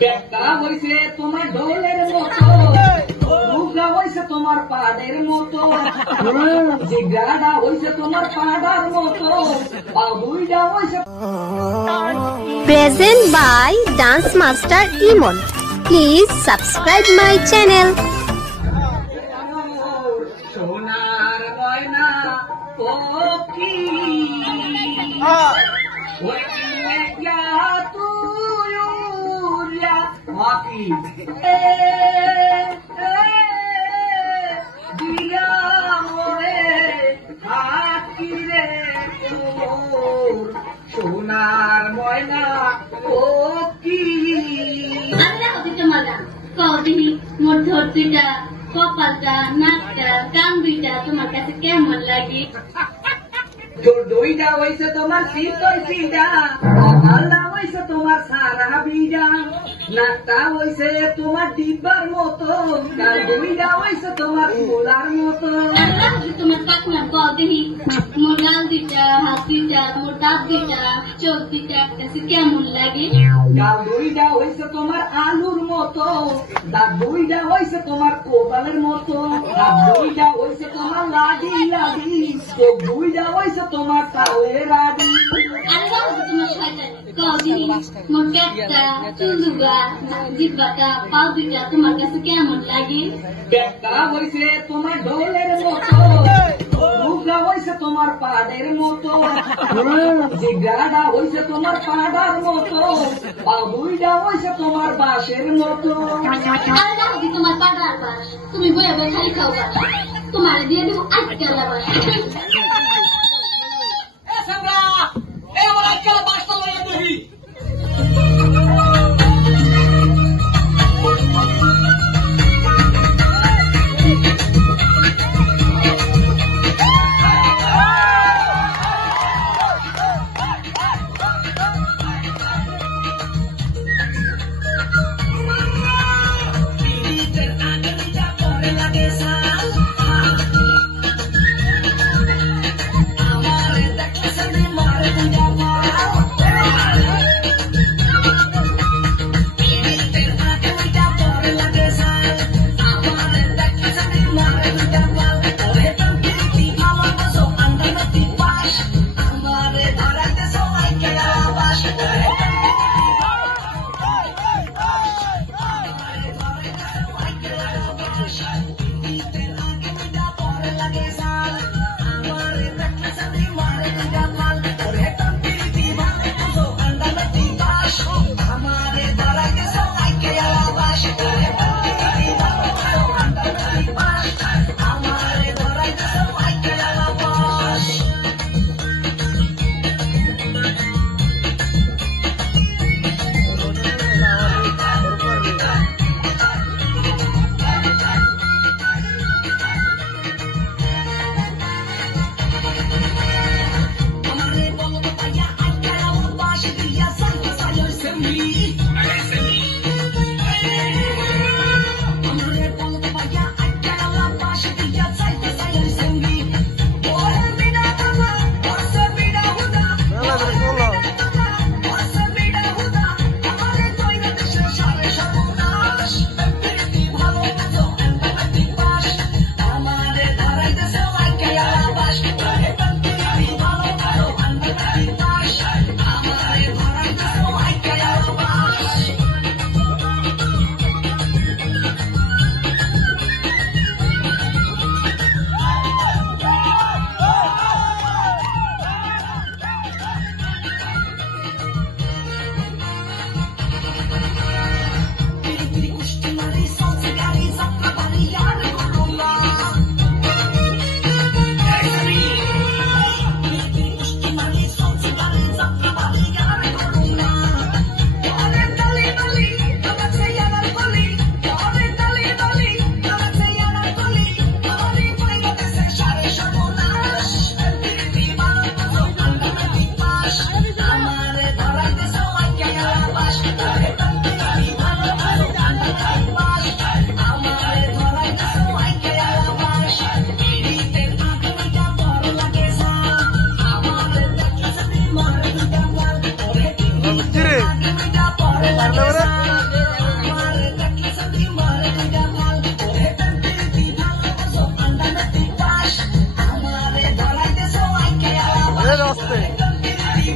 ব্যাগটা হইছে তোমার ঢোলের মতো, মুখটা হইছে তোমার পাড়ের মতো, জিগাটা হইছে তোমার পাড়ার মতো, বাবুইটা হইছে। Present by Dance Master Imon. Please subscribe my channel. সোনার ময়না পক্ষী সোনার ময়না পক্ষী কদিনী মোর ধরতিটা কপালটা নাকটা কান দুইটা তোমার কাছে কেমন লাগে? দইটা হইছে তোমার শীতটা, কপালটা হইছে তোমার সারা বিড়া, নাকটা হইছে তোমার ডিব্বার মতো, দইটা হইছে তোমার গোলার মতো। তোমার কাকুরা কদিনী মোর গাল দুইটা হাত দুইটা মোর দাঁত দুইটা চোখ দুইটা কাছে কেমন লাগে? গাল দইটা হইছে তোমার আলুর মতো, দাঁত দইটা হইছে তোমার কোপালের মতো, দাঁত দইটা হইছে তোমার লাডি লাডি, চোখ দইটা হইছে তোমার তালের আডি। তোমার শয়তান কদিনী মোর পেটটা চুলুগা জিব্বাটা পা দুইটা তোমার কাছে কেমন লাগে? ব্যাগটা হইছে তোমার ঢোলের মতো, মুখটা হইছে তোমার পাড়ের মতো, জিগাটা হইছে তোমার পাড়ার মতো, বাবুইটা হইছে তোমার বাঁশের মতো। তোমার পাড়ার বাস তুমি বয়ে বয়ে খালি খাও বাস, তোমার দিয়ে দেবো আজকাল বাস।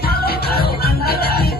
ভালো কারো আন্ডা